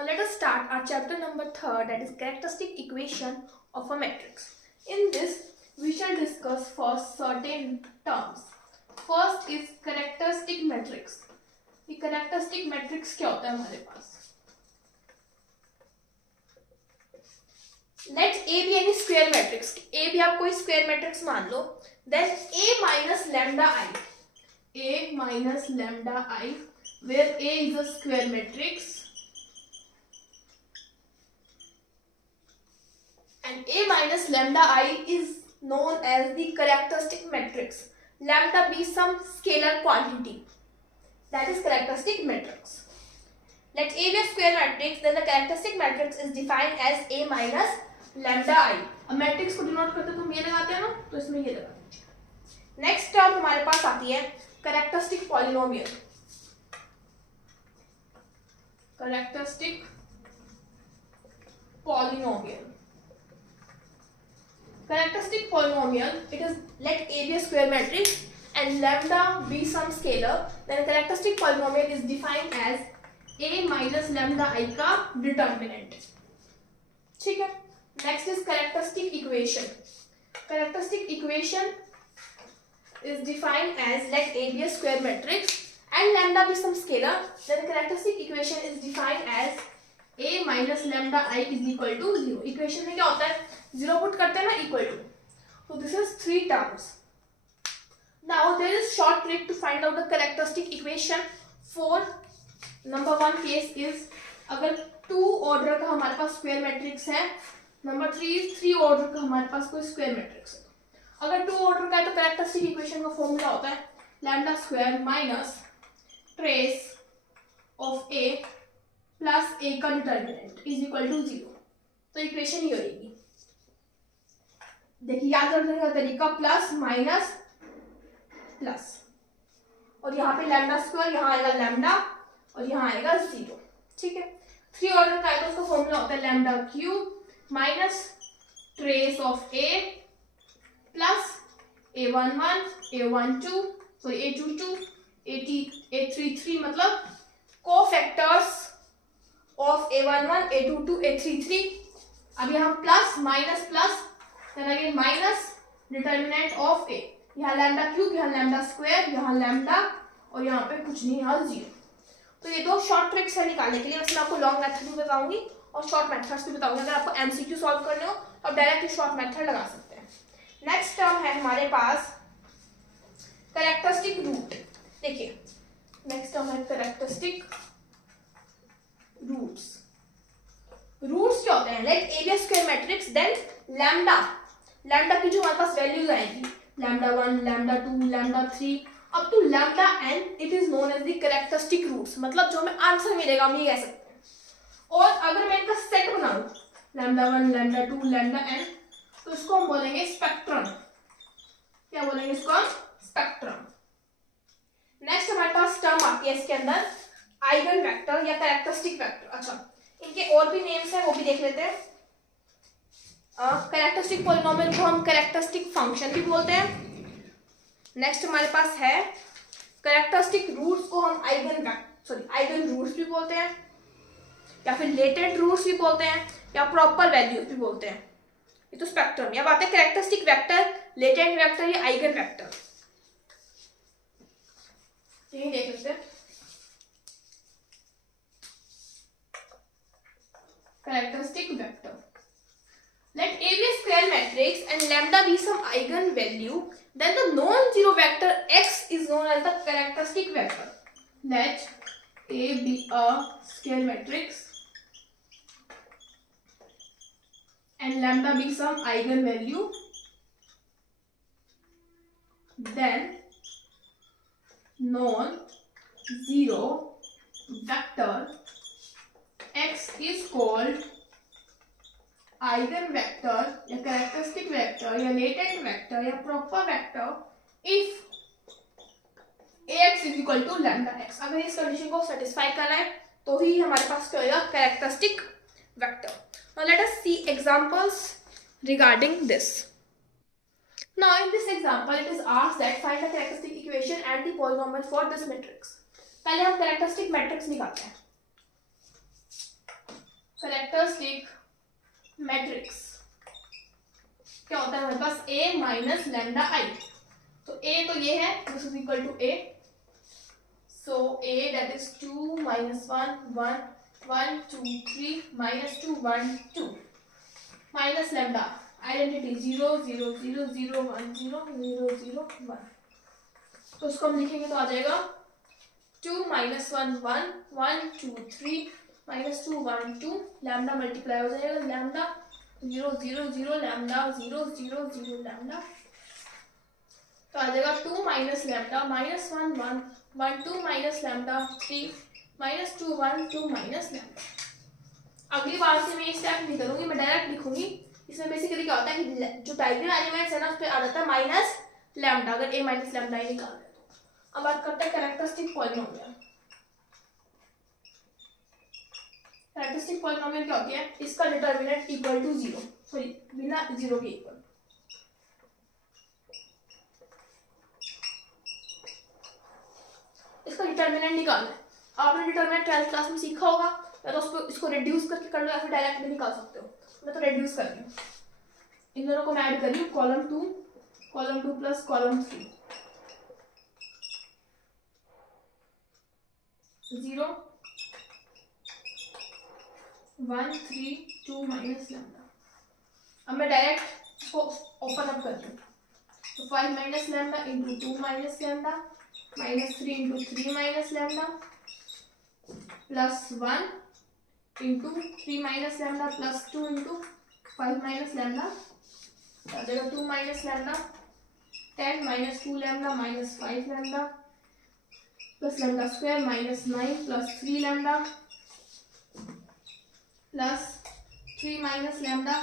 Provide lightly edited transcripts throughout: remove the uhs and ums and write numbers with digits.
Now let us start our chapter number 3, that is characteristic equation of a matrix. In this we shall discuss first certain terms. First is characteristic matrix. ये characteristic matrix क्या होता है हमारे पास? Let A be any square matrix. A भी आप कोई square matrix मान लो. Then A minus lambda I. A minus lambda I, where A is a square matrix. And A minus lambda I is known as the characteristic matrix. Lambda be some scalar quantity. That is characteristic matrix. Let A be a square matrix, then the characteristic matrix is defined as A minus lambda I. अब matrix को denote करते तो हम ये लगाते हैं ना, तो इसमें ये लगा दीजिए. नेक्स्ट टर्म हमारे पास आती है characteristic polynomial. Characteristic polynomial. Characteristic polynomial, it is let A be a square matrix and lambda be some scalar, then characteristic polynomial is defined as A minus lambda I का determinant. ठीक है. Next is characteristic equation. Characteristic equation is defined as let A be a square matrix and lambda be some scalar, then characteristic equation is defined as A minus lambda I is equal to 0. Equation में क्या होता है? 0 put करते हैं ना, equal to. So this is 3 terms. Now there is short trick to find out the characteristic equation for number 1 case is अगर 2 order का हमारे पास square matrix है, number 3 is 3 order का हमारे पास कोई square matrix है. अगर 2 order का है तो characteristic equation का फॉर्मूला होता है lambda square minus trace of A plus A का डिटर्मिनेंट इज इक्वल टू 0. तो इक्वेशन ये होगी. देखिए याद रखने का तरीका प्लस माइनस प्लस, और यहाँ पे लैम्डा स्क्वायर, यहाँ आएगा लैम्डा और यहाँ आएगा 0. ठीक है. 3 ऑर्डर का है तो उसका फॉर्मूला होता है lambda cube minus trace of A plus A11 A12 sorry A22 A33 मतलब cofactors of A11, A22, A33. अब यहाँ plus minus plus, then again minus determinant of A. यहाँ लैम्डा क्यूब, यहाँ लैम्डा स्क्वायर, यहाँ lambda और यहाँ पे कुछ नहीं, यहाँ 0. तो ये 2 शॉर्ट ट्रिक्स है निकालने के लिए. वैसे मैं आपको लॉन्ग मेथड भी बताऊंगी और शॉर्ट मेथड्स भी बताऊंगी. अगर आपको MCQ सॉल्व करने हो तो डायरेक्टली शॉर्ट मेथड लगा सकते हैं. नेक्स्ट टर्म है हमारे पास कैरेक्टरिस्टिक रूट. देखिए नेक्स्ट टर्म है कैरेक्टरिस्टिक रूट्स. रूट्स क्या होते हैं? Let A be a square matrix, then lambda की जो हमारे पास वैल्यूज आएगी lambda 1, lambda 2, lambda 3 up to lambda n, it is known as the characteristic roots. मतलब जो हमें आंसर मिलेगा हम ये कह सकते हैं. और अगर मैं इनका सेट बनाऊं लैम्डा 1, लैम्डा 2, लैम्डा n, तो इसको हम बोलेंगे स्पेक्ट्रम. क्या बोलेंगे इसको हम? स्पेक्ट्रम. नेक्स्ट हमारे पास टर्म आती है इसके अंदर आइगन वेक्टर या कैरेक्टरिस्टिक वेक्टर. अच्छा, इनके और भी नेम्स हैं, वो भी देख लेते हैं. कैरेक्टरिस्टिक पॉलिनोमियल को हम कैरेक्टरिस्टिक फंक्शन भी बोलते हैं. नेक्स्ट हमारे पास है कैरेक्टरिस्टिक रूट्स को हम आइगन रूट्स भी बोलते हैं, या फिर लेटेंट रूट्स भी बोलते हैं, या प्रॉपर वैल्यूज भी बोलते हैं. ये तो स्पेक्ट्रम. या बात है कैरेक्टरिस्टिक वेक्टर, लेटेंट वेक्टर या आइगन वेक्टर. यही देख लेते हैं. Characteristic vector. Let A be a square matrix and lambda be some eigen value, then the non-zero vector x is known as the characteristic vector. Let A be a square matrix and lambda be some eigen value, then non-zero vector x is called eigenvector या characteristic vector या latent vector या proper vector if ax is equal to lambda x. अगर इस condition को satisfy करना है तो ही हमारे पास क्या होगा? characteristic vector. Now let us see examples regarding this. Now in this example it is asked that find the characteristic equation and the polynomial for this matrix. पहले हम characteristic matrix निकालते हैं. कैरेक्टरिस्टिक मैट्रिक्स क्या होता है हमारे पास A minus lambda I. तो A तो ये है, this is equal to A, so A that is 2 minus 1 1 1 2 3 minus 2 1 2 minus lambda identity 0 0 0 0 1 0 0 0 1। तो उसको हम लिखेंगे तो आ जाएगा 2 minus 1 1 1 2 3 minus 2 1 2, लैम्डा मल्टीप्लाई हो जाएगा लैम्डा 0 0 0 लैम्डा 0 0 0 लैम्डा, तो आ जाएगा 2 minus lambda minus 1 1 1 2 minus lambda 3 minus 2 1 2 minus lambda. अगली बार से मैं ये स्टेप नहीं करूंगी, मैं डायरेक्ट लिखूंगी। इसमें बेसिकली क्या होता है कि जो डायगोनल एलिमेंट्स है ना उस पर आ जाता है माइनस लैम्डा, अगर A माइनस लैम्डा ही निकाल दे तो। अब बात करते हैं कैरेक्टरिस्टिक पॉलिनोमियल। कैरेक्टरिस्टिक पॉलिनोमियल क्या होती है, इसका डिटरमिनेंट इक्वल टू 0, सॉरी बिना 0 के इक्वल। इसका डिटरमिनेंट निकालना है। आपने डिटरमिनेंट 12th क्लास में सीखा होगा, या तो उसको इसको रिड्यूस करके कर लो या फिर डायरेक्ट भी निकाल सकते हो। मैं तो रिड्यूस कर रही हूँ, इन दोनों को मैं ऐड कर रही हूँ, column 2 plus column 3 0 1 3 2 minus lambda. अब मैं डायरेक्ट इसको ओपन अप कर दूँ, तो 5 minus lambda into 2 minus lambda minus 3 into 3 minus lambda plus 1 into 3 minus lambda plus 2 into 5 minus lambda, आ जाएगा 2 minus lambda 10 minus 2 lambda minus 5 lambda plus lambda square minus 9 plus 3 lambda plus 3 minus lambda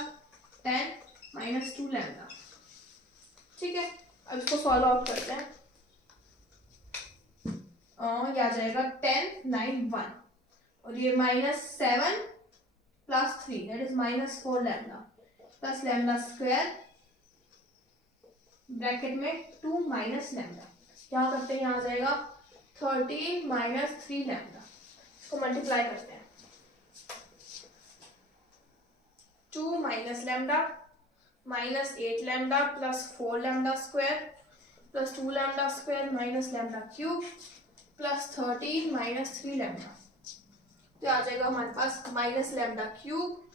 10 minus 2 lambda. ठीक है, अब इसको solve out करते हैं। ये आ जाएगा 10 9 1 और ये minus 7 plus 3 that is minus 4 lambda plus lambda square bracket में 2 माइनस लैम्डा, यहाँ करते हैं, यहाँ आ जाएगा 13 माइनस 3 लैम्डा। इसको मल्टीप्लाई करते हैं, 2 minus lambda minus 8 lambda plus 4 lambda square plus 2 lambda square minus lambda cube plus 13 minus 3 lambda. तो आ जाएगा हमारे पास minus lambda cube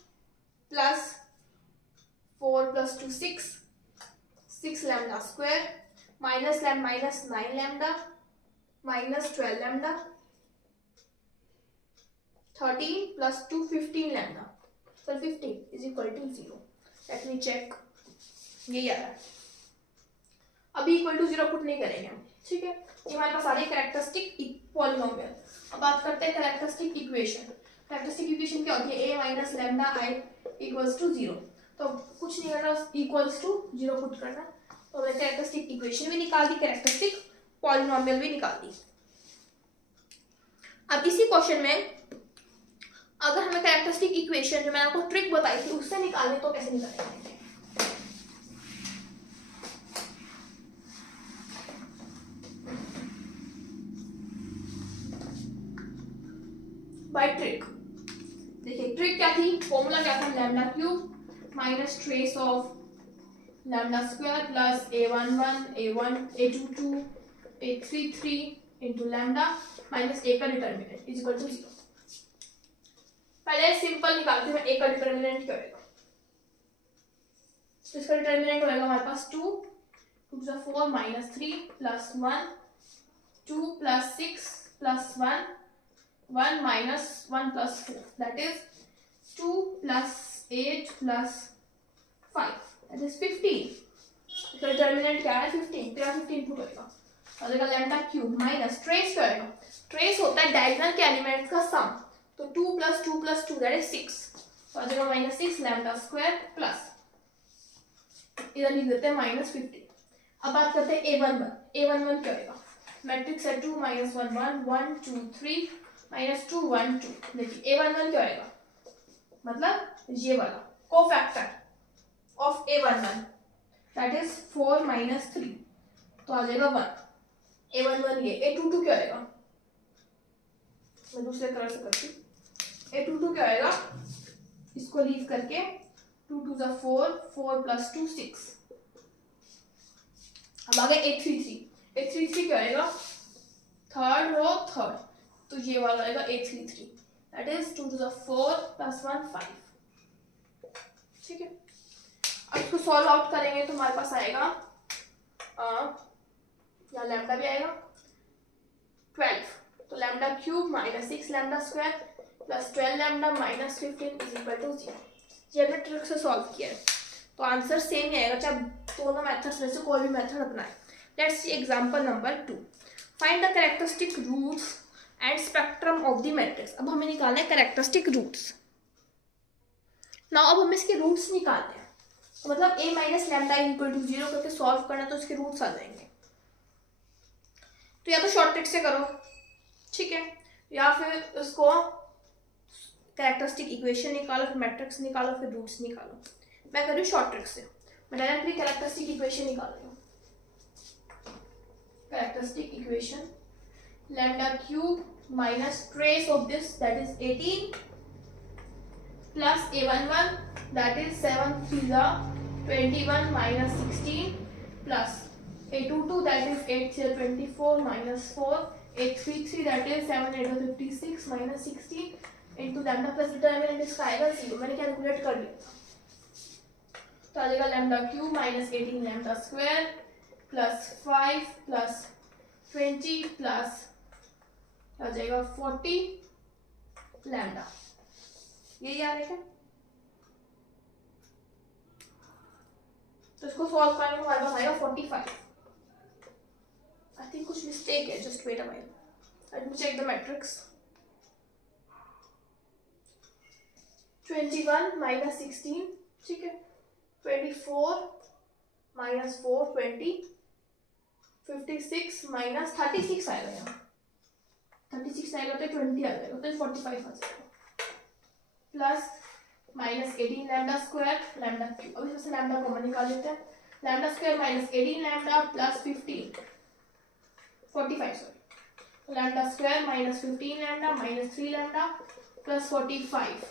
plus 4 plus 2 6 lambda square minus 9 lambda minus 12 lambda 13 plus 2 15 lambda, so 15 is equal to 0। Let me check, यही आ रहा है। अभी इक्वल टू 0 पुट नहीं करेंगे हम, ठीक है। ये हमारे पास आ रही है कैरेक्टरिस्टिक पॉलिनोमियल। अब बात करते हैं कैरेक्टरिस्टिक इक्वेशन। कैरेक्टरिस्टिक इक्वेशन क्या होती है, a minus lambda I equals to 0। तो कुछ नहीं करना, इक्वल्स टू 0 पुट करना। तो हमने कैरेक्टरिस्टिक इक्वेशन भी निकाल दी, कैरेक्टरिस्टिक पॉलिनोमियल भी निकाल दी। अब इसी क्वेश्चन में अगर हमें कैरेक्टरिस्टिक इक्वेशन जो मैंने आपको ट्रिक बताई थी उससे निकालने, तो कैसे निकालेंगे। Bye trick. देखिए ट्रिक क्या थी, फॉर्मूला क्या था, lambda cube minus trace of lambda square plus a11 a1 a22 a33 into lambda minus a का डिटर्मिनेंट इज इक्वल टू 0। पहले सिंपल निकालते हैं, a का डिटर्मिनेंट क्या होगा। तो इसका डिटर्मिनेंट होगा हमारे पास 2 2 to 4 minus 3 plus 1 2 plus 6 plus 1 1 minus 1 plus 4 that is 2 plus 8 plus 5 that is 15। तो डिटर्मिनेंट क्या है 15, तो यहाँ 15 पुट होगा, और देखा लैम्डा क्यूब माइनस ट्रेस क्या होगा, ट्रेस होता है डायगोनल के एलिमेंट्स का सम, तो 2 plus 2 plus 2 that is 6, तो आ जाएगा माइनस 6 लैम्डा स्क्वायर प्लस इधर लिख देते हैं माइनस 15। अब बात करते हैं a11 क्या होगा, मैट्रिक्स है 2 minus 1 1 1 2 3 माइनस 2 1 2। देखिए a11 क्या होगा, मतलब ये वाला cofactor of a11 that is 4 minus 3, तो आ जाएगा 1 a11 ये। a22 क्या होगा, मैं दूसरे तरह से करती हूँ, a22 क्या होगा इसको लीव करके 2 2 ज़ा 4, 4 + 2 6। अब आ गया 833। 833 क्या आएगा, थर्ड रो थर्ड, तो ये वाला आएगा 833, दैट इज 2 * 4 + 1 5। ठीक है, अब इसको सॉल्व आउट करेंगे तो हमारे पास आएगा यहाँ लैम्डा भी आएगा 12, तो lambda cube minus 6 lambda square plus 12 lambda minus 15 is equal to 0। ये हमने ट्रिक से सॉल्व किया है, तो आंसर सेम ही आएगा चाहे दोनों मेथड्स में से कोई भी मेथड अपनाए। Let's see example number 2। Find the characteristic roots and spectrum of the matrix. अब हमें निकालना है कैरेक्टरिस्टिक रूट्स। नाउ अब हमें इसके रूट्स निकालने हैं, तो मतलब a minus lambda equal to 0 करके सॉल्व करना, तो इसके रूट्स आ जाएंगे। तो या तो शॉर्ट ट्रिक से करो, ठीक है, या फिर उसको कैरेक्टरिस्टिक इक्वेशन निकालो, फिर मैट्रिक्स निकालो, फिर रूट्स निकालो। मैं कर रही हूँ शॉर्ट ट्रिक से, मैं डायरेक्टली कैरेक्टरिस्टिक इक्वेशन निकाल रही हूँ। Characteristic equation lambda cube minus trace of this that is 18 plus a11 that is 7 3 ज़ा 21 minus 16 plus a22 that is 8 0 24 minus 4 833 that is 7 8 56 minus 16 into lambda plus determinant इसका आएगा 0। मैंने calculate कर लिया था, तो आ जाएगा lambda cube minus 18 lambda square plus 5 plus 20 plus आ जाएगा 40 लैम्डा। यही आ रहा है, तो इसको सॉल्व करने में हमारे पास आएगा 45। I think कुछ मिस्टेक है, just wait a while. Let me check the matrix. 21 minus 16, ठीक है, 24 minus 4 20, 56 minus 36 आएगा यहाँ, 36 आएगा तो 20 आ जाएगा, तो 45 आ जाएगा, plus minus 18 lambda square lambda cube. अब इसमें से लैम्डा कॉमन निकाल लेते हैं, lambda square minus 18 lambda plus 45 sorry, lambda square minus 15 lambda minus 3 lambda plus 45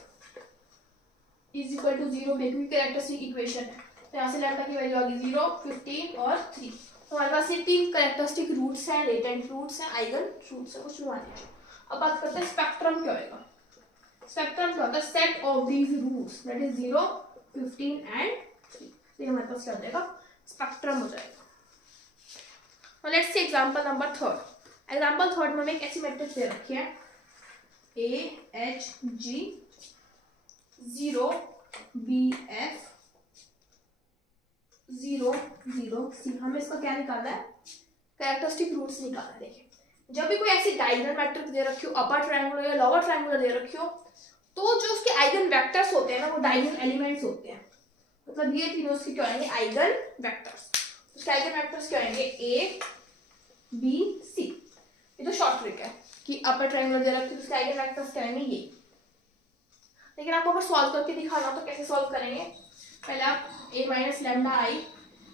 is equal to 0। Basic characteristic equation है, तो यहाँ से लैम्डा की वैल्यू आ गई 0 15 और 3। तो हमारे पास ये 3 कैरेक्टरिस्टिक रूट्स हैं, लेटेंट रूट्स हैं, आइगन रूट्स हैं, कुछ मानिए। अब बात करते हैं स्पेक्ट्रम क्या होगा। स्पेक्ट्रम क्या होता है, set of these roots that is 0 15 and 3। तो हमारे पास क्या हो जाएगा, स्पेक्ट्रम हो जाएगा। Now let's see example number 3rd. Example 3rd में हमें एक ऐसी मैट्रिक्स दे रखी है A H G 0 B F 0 0 C। हमें इसका क्या निकालना है, कैरेक्टरिस्टिक रूट्स निकालना है। देखिए, जब भी कोई ऐसी डायगोनल मैट्रिक्स दे रखी हो, अपर ट्रायंगुलर या लोअर ट्रायंगुलर दे रखी हो, तो जो उसके आइगन वेक्टर्स होते हैं ना, वो डायगोनल एलिमेंट्स होते हैं। मतलब ये तीनों उसके क्या आएंगे, आइगन वेक्टर्स। उसके आइगन वेक्टर्स क्या आएंगे, ए बी सी। ये तो शॉर्ट ट्रिक है कि अपर ट्रायंगुलर दे रखी है, उसके आइगन वेक्टर्स क्या आएंगे, ये। लेकिन आपको अगर सॉल्व करके दिखाना तो कैसे सॉल्व करेंगे, पहले आप a minus lambda I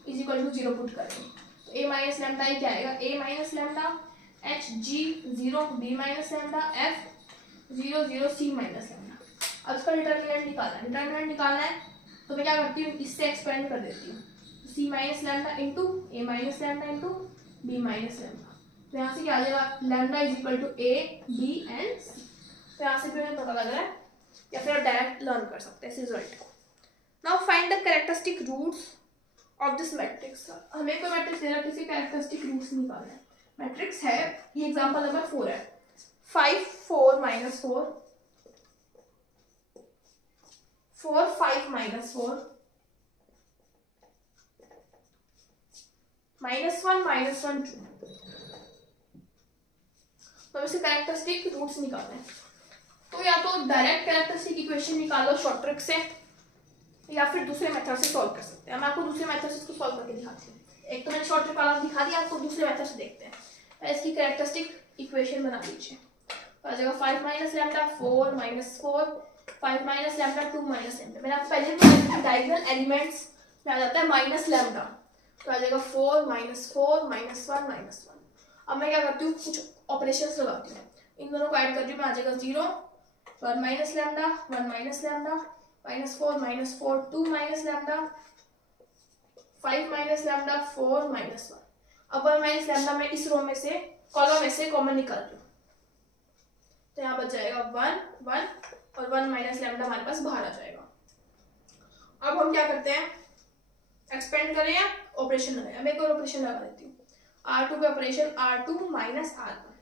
is equal to 0 put करेंगे, तो a माइनस लैम्डा आई क्या आएगा, a minus lambda h g 0 b minus lambda f 0 0 c minus lambda. अब इसका डिटरमिनेंट निकालना है, तो मैं क्या करती हूँ, इससे एक्सपेंड कर देती हूँ, c minus lambda into a minus lambda into b minus lambda. तो यहाँ से क्या आ जाएगा, lambda is equal to a b and c। तो यहाँ से भी हमें पता लग रहा है, या फिर आप डायरेक्ट लर्न कर सकते हैं इस रिजल्ट को। Now find the characteristic roots of this matrix. हमें कोई मैट्रिक्स दे रहा है, किसी कैरेक्टरिस्टिक रूट्स निकालना है। मैट्रिक्स है, ये एग्जांपल नंबर 4 है, 5 4 माइनस 4 4 5 माइनस 4 -1 -1 2। तो इसके कैरेक्टरिस्टिक रूट्स निकालने हैं, तो या तो डायरेक्ट कैरेक्टरिस्टिक इक्वेशन निकालो शॉर्ट ट्रिक से, या फिर दूसरे मेथड से सॉल्व कर सकते हैं। मैं आपको दूसरे मेथड से इसको सॉल्व करके दिखाती हूँ। एक तो मैंने शॉर्ट ट्रिक वाला दिखा दिया, आपको दूसरे मेथड से देखते हैं। इसकी कैरेक्टरिस्टिक इक्वेशन बना लीजिए, तो आ जाएगा 5 minus lambda 4 minus 4 5 minus lambda 2 minus lambda. मैंने आपको पहले भी डायगोनल एलिमेंट्स में आ जाता है माइनस लैम्डा, तो आ जाएगा 4 माइनस 4 माइनस 1 माइनस 1। अब मैं क्या करती हूँ, कुछ ऑपरेशंस लगाती हूँ, इन दोनों को ऐड कर रही हूँ, मैं आ जाएगा 0 1 minus lambda 1 minus lambda -4 2 minus lambda, 5 minus lambda 4 minus 1। अब 1 माइनस लैम्डा मैं इस रो में से कॉलम में से कॉमन निकाल रही हूँ, तो यहाँ बच जाएगा 1 1 और 1 माइनस लैम्डा हमारे पास बाहर आ जाएगा। अब हम क्या करते हैं, एक्सपेंड करें या ऑपरेशन लगाएं। मैं एक और ऑपरेशन लगा देती हूँ, R2 का ऑपरेशन R2 माइनस R1,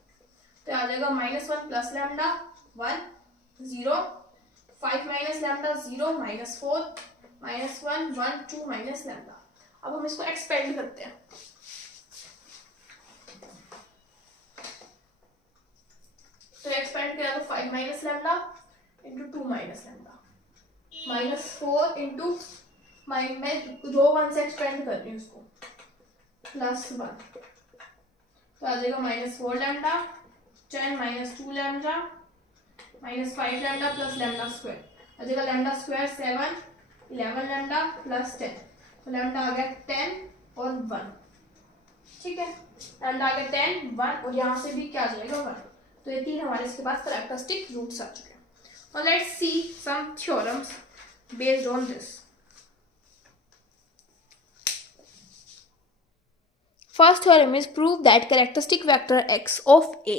तो आ जाएगा -1 plus lambda 1 0, 5 minus lambda 0 -4 -1 1 2 minus lambda. अब हम इसको एक्सपेंड करते हैं, तो एक्सपेंड किया तो 5 minus lambda into 2 minus lambda -4 into मैं रो 1 से एक्सपेंड कर रही हूँ उसको, +1, तो आ जाएगा -4 lambda 10 -2 lambda -5 lambda plus lambda square, आ जाएगा लैम्डा स्क्वायर 7 11 लैम्डा प्लस 10, तो लैम्डा आ गया 10 और 1। ठीक है, लैम्डा आ गया 10 1 और यहाँ से भी क्या आ जाएगा 1। तो ये तीन हमारे इसके पास कैरेक्टरिस्टिक रूट्स आ चुके हैं। और let's see some theorems based on this. First theorem is prove that characteristic vector x of A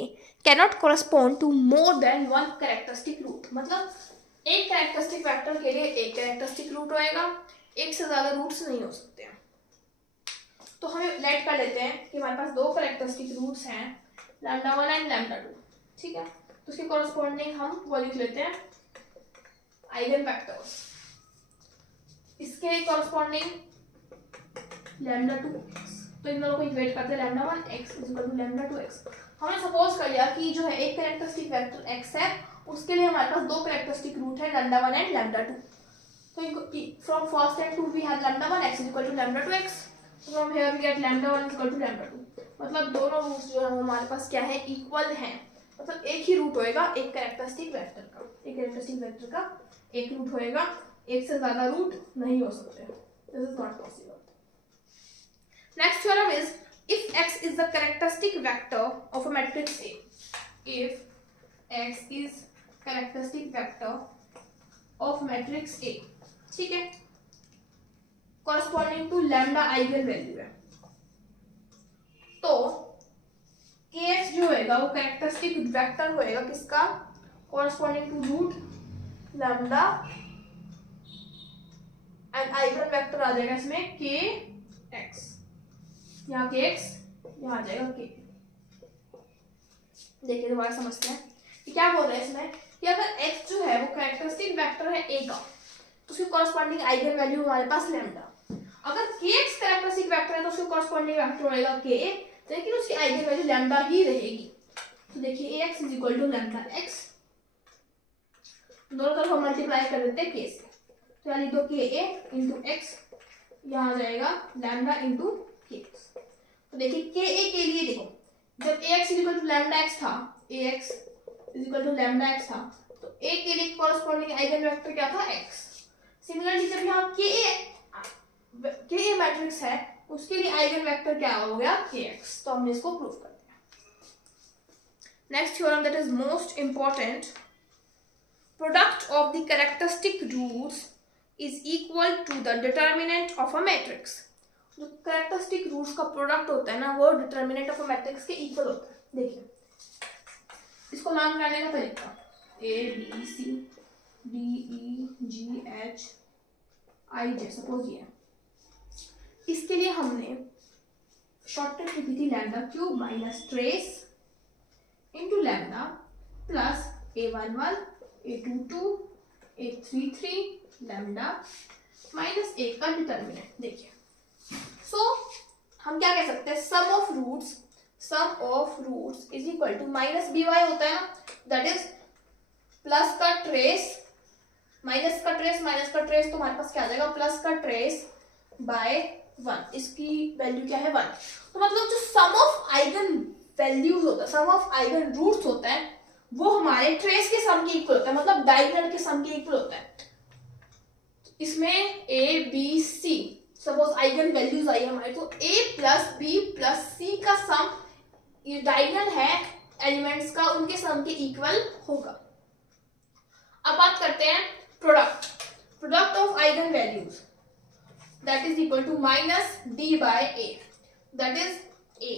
cannot correspond to more than one characteristic root। मतलब एक कैरेक्टरिस्टिक वेक्टर के लिए एक कैरेक्टरिस्टिक रूट होएगा, एक से ज्यादा रूट्स नहीं हो सकते हैं। तो हमें लेट कर लेते हैं कि हमारे पास दो कैरेक्टरिस्टिक रूट्स हैं, λ1 एंड λ2। ठीक है, तो उसके कॉरस्पॉन्डिंग हम वो लिख लेते हैं आइगन वेक्टर्स। इसके कॉरस्पॉन्डिंग λ2x, तो इन दोनों को इक्वेट करते हैं λ1 x = λ2x। हमने सपोज कर लिया कि जो है एक कैरेक्टरिस्टिक वेक्टर x है, उसके लिए हमारे पास दो कैरेक्टरिस्टिक रूट है λ1 एंड λ2। तो from first and two we have λ1 x = λ2x, from here we get λ1 = λ2। मतलब दोनों रूट्स जो है हमारे पास क्या है, इक्वल हैं। मतलब एक ही रूट होएगा एक कैरेक्टरिस्टिक वेक्टर का, एक कैरेक्टरिस्टिक वेक्टर का एक रूट होएगा, एक से ज्यादा रूट नहीं हो सकते। This is not possible. Next theorem is if x is the characteristic vector of a matrix A, if x is characteristic vector of matrix A, ठीक है, corresponding to lambda eigen value है, तो kx जो होएगा वो characteristic vector होएगा किसका, corresponding to root lambda and eigen vector आ जाएगा इसमें kx, यहाँ के x यहाँ आ जाएगा k। देखिए दोबारा समझते हैं कि क्या बोल रहे हैं इसमें कि अगर x जो है वो कैरेक्टरिस्टिक वेक्टर है a का, तो उसके कॉरस्पॉन्डिंग आइगन वैल्यू हमारे पास लैम्डा। अगर kx कैरेक्टरिस्टिक वेक्टर है तो उसके कॉरस्पॉन्डिंग वेक्टर होएगा k, लेकिन उसकी आइगन वैल्यू लैम्डा ही रहेगी। तो देखिए ax = λx, दोनों तरफ हम मल्टीप्लाई कर देते हैं k से, तो यानी तो ka इंटू x, यहाँ आ जाएगा लैम्डा इंटू kx। तो देखिए ka के लिए देखो, जब ax = λx था, ax = λx था, तो a के लिए कॉरस्पॉन्डिंग आइगन वेक्टर क्या था, x। सिमिलरली जब यहाँ ka मैट्रिक्स है, उसके लिए आइगन वेक्टर क्या हो गया, kx। तो हमने इसको प्रूव कर दिया। Next theorem that is most important, product of the characteristic roots is equal to the determinant of a matrix. जो कैरेक्टरिस्टिक रूट्स का प्रोडक्ट होता है ना, वो डिटर्मिनेंट ऑफ अ मैट्रिक्स के इक्वल होता है। देखिए इसको नाम करने का तरीका, a b c d e g h i j, suppose ये, इसके लिए हमने शॉर्टकट लिखी थी λ³ minus trace into lambda plus a11 a22 a33 lambda minus a का डिटर्मिनेंट। देखिए हम क्या कह सकते हैं, sum of roots is equal to -by होता है ना, दैट इज प्लस का ट्रेस माइनस का ट्रेस, तो हमारे पास क्या आ जाएगा, प्लस का ट्रेस बाय 1, इसकी वैल्यू क्या है 1। तो मतलब जो सम ऑफ आइगन वैल्यूज होता है, सम ऑफ आइगन रूट्स होता है, वो हमारे ट्रेस के सम के इक्वल होता है, मतलब डायगोनल के सम के इक्वल होता है। इसमें a b c suppose eigen values आई हमारे, तो a plus b plus c का सम ये डायगोनल है एलिमेंट्स का, उनके सम के इक्वल होगा। अब बात करते हैं product. Product of eigen values that is equal to minus D by A, that is A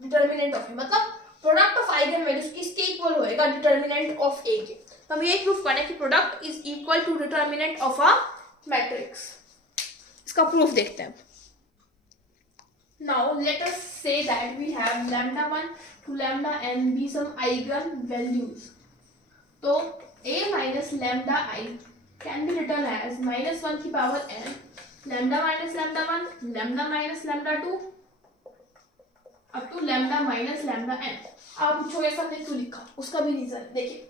determinant of A, मतलब प्रोडक्ट ऑफ आइगन वैल्यूज किसके इक्वल होएगा, डिटर्मिनेंट ऑफ ए के। तो हम ये प्रूफ करें कि product is equal to determinant of a matrix. इसका प्रूफ देखते हैं। Now let us say that we have lambda 1 to lambda n be some eigen values. तो a minus lambda I can be written as minus 1 की power n lambda minus lambda 1 lambda minus lambda 2 up to lambda minus lambda n। आप पूछोगे sir ने क्यों लिखा, उसका भी reason देखिए।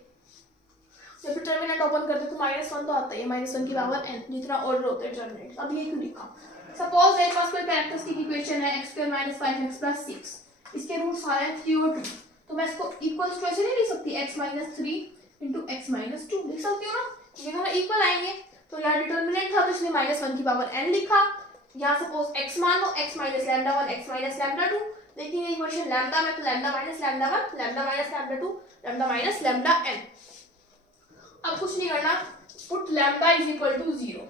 जब डिटर्मिनेंट ओपन करते तो -1 तो आता है, -1 की पावर n जितना ऑर्डर होता है डिटर्मिनेंट। अब ये क्यों लिखा, सपोज मेरे पास कोई कैरेक्टरिस्टिक इक्वेशन है x² - 5x + 6, इसके रूट्स आ रहे हैं 3 और 2, तो मैं इसको इक्वल्स टू ऐसे नहीं लिख सकती, x - 3 × x - 2 लिख सकती हूँ ना, ये दोनों इक्वल आएंगे। तो यहाँ डिटर्मिनेंट था तो इसने -1 की पावर n लिखा। यहाँ सपोज x मान लो, x - लैम्डा 1 x - लैम्डा 2, लेकिन ये इक्वेशन लैम्डा में तो lambda - lambda 1 lambda - lambda 2 lambda - lambda n। अब कुछ नहीं करना, put lambda is equal to 0,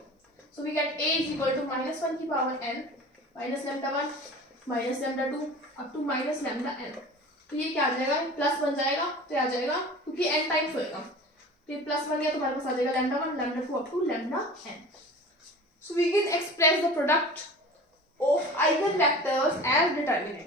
so we get a is equal to -1 की power n lambda 1 lambda 2 up to lambda n। तो ये क्या आ जाएगा, प्लस बन जाएगा, तो आ जाएगा क्योंकि n टाइम्स होएगा, तो ये प्लस बन गया तो हमारे पास आ जाएगा lambda 1 lambda 2 up to lambda n। So we can express the product of eigen vectors as determinant.